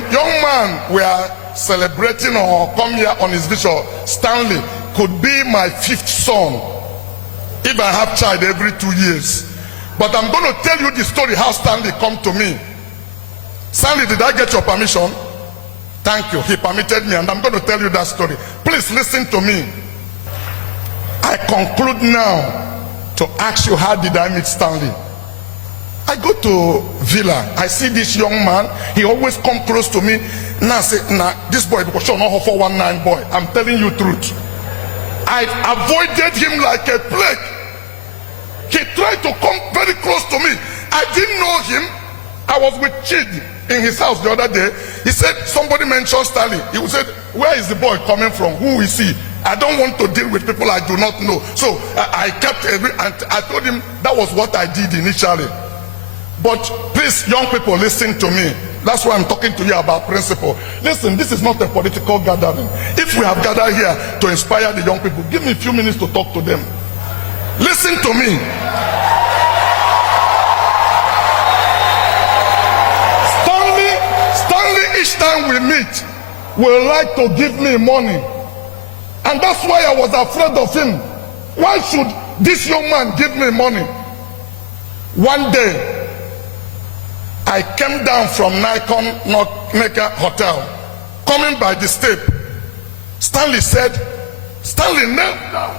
the young man we are celebrating or come here on his vision, Stanley, could be my 5th son if I have child every 2 years. But I'm going to tell you the story how Stanley come to me. Stanley, did I get your permission? Thank you. He permitted me, and I'm going to tell you that story. Please listen to me. I conclude now to ask you, how did I meet Stanley? I go to Villa. I see this young man. He always come close to me. Now I say, nah, this boy, because you're not a 419 boy. I'm telling you truth. I avoided him like a plague. He tried to come very close to me. I didn't know him. I was with Chid in his house the other day. He said, somebody mentioned Stanley. He said, where is the boy coming from? Who is he? I don't want to deal with people I do not know. So I kept and I told him that was what I did initially. But please, young people, listen to me. That's why I'm talking to you about principle. Listen, this is not a political gathering. If we have gathered here to inspire the young people, give me a few minutes to talk to them. Listen to me. Stanley, each time we meet, will like to give me money. And that's why I was afraid of him. Why should this young man give me money? One day, I came down from Nikon Hotel, coming by the step. Stanley said, Stanley, knelt down.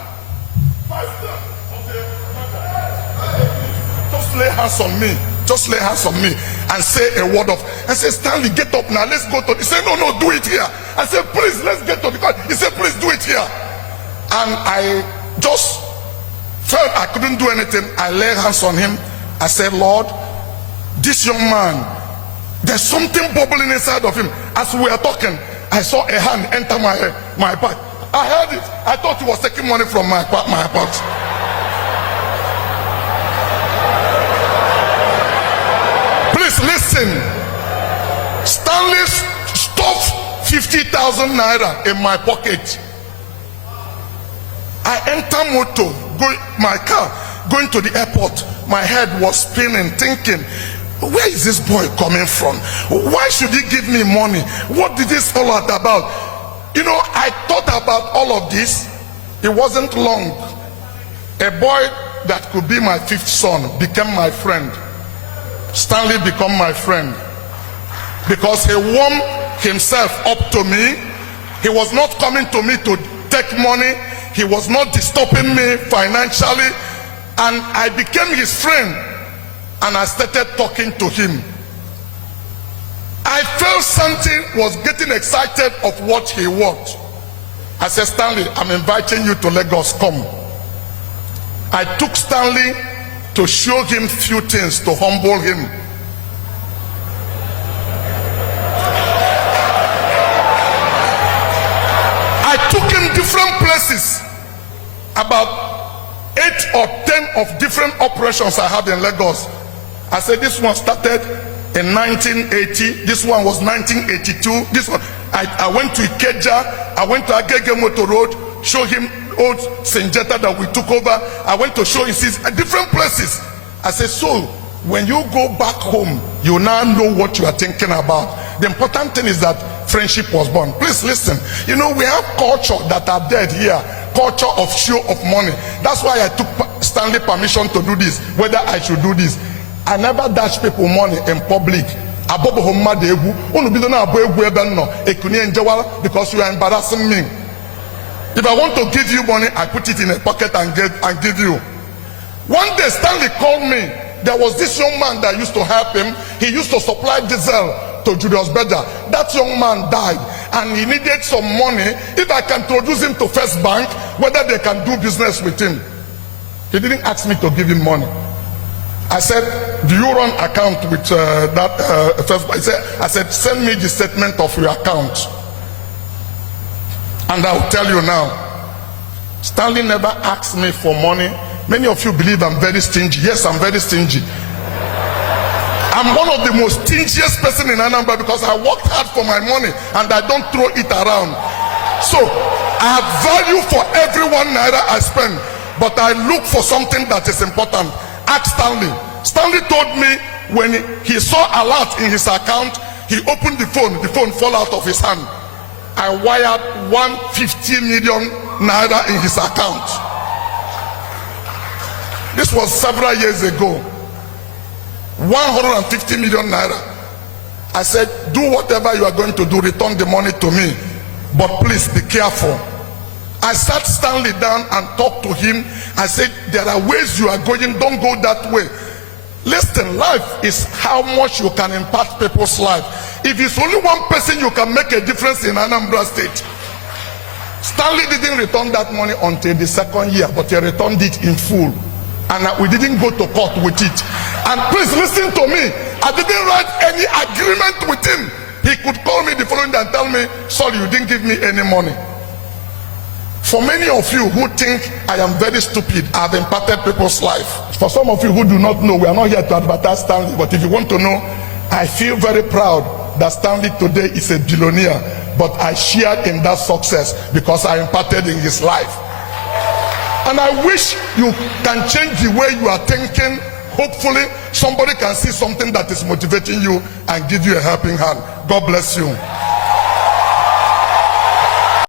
Just lay hands on me. Just lay hands on me and say a word of. I said, Stanley, get up now. Let's go to. He said, no, do it here. I said, please, let's get to the car. He said, please do it here. And I just felt I couldn't do anything. I laid hands on him. I said, Lord, this young man, there's something bubbling inside of him. As we were talking, I saw a hand enter my back. I heard it. I thought he was taking money from my pouch. Please listen. Stanley stuffed 50,000 naira in my pocket. I enter motor, my car, going to the airport. My head was spinning, thinking, where is this boy coming from? Why should he give me money? What is this all about? You know, I thought about all of this. It wasn't long. A boy that could be my 5th son became my friend. Stanley became my friend because he warmed himself up to me. He was not coming to me to take money. He was not disturbing me financially. And I became his friend, and I started talking to him. I felt something was getting excited of what he wanted. I said, Stanley, I'm inviting you to Lagos, come. I took Stanley to show him few things, to humble him. I took him different places, about 8 or 10 of different operations I had in Lagos. I said, this one started in 1980, this one was 1982, this one, I went to Ikeja, I went to Agege Motor Road, show him old Senjeta that we took over. I went to show him different places. I said, so when you go back home, you now know what you are thinking about. The important thing is that friendship was born. Please listen. You know, we have culture that are dead here. Culture of show of money. That's why I took Stanley permission to do this, whether I should do this. I never dash people money in public. Because you are embarrassing me. If I want to give you money, I put it in a pocket and give you. One day Stanley called me. There was this young man that used to help him. He used to supply diesel to Julius Berger. That young man died and he needed some money. If I can introduce him to First Bank, whether they can do business with him. He didn't ask me to give him money. I said, do you run account with that First Bank? I said, send me the statement of your account. And I'll tell you now, Stanley never asked me for money. Many of you believe I'm very stingy. Yes, I'm very stingy. I'm one of the most stingiest person in Anambra because I worked hard for my money and I don't throw it around. So I have value for every 1 naira I spend, but I look for something that is important. Ask Stanley. Stanley told me when he saw a lot in his account He opened the phone fell out of his hand. I wired 150 million naira in his account. This was several years ago. 150 million naira. I said, do whatever you are going to do, return the money to me, but please be careful. I sat Stanley down and talked to him. I said, there are ways you are going, don't go that way. Listen, life is how much you can impact people's life. If it's only one person, you can make a difference in Anambra State. Stanley didn't return that money until the second year, but he returned it in full. And we didn't go to court with it. And please listen to me. I didn't write any agreement with him. He could call me the following day and tell me, sorry, you didn't give me any money. For many of you who think I am very stupid, I have impacted people's life. For some of you who do not know, we are not here to advertise Stanley, but if you want to know, I feel very proud that Stanley today is a billionaire, but I shared in that success because I impacted in his life. And I wish you can change the way you are thinking. Hopefully somebody can see something that is motivating you and give you a helping hand. God bless you.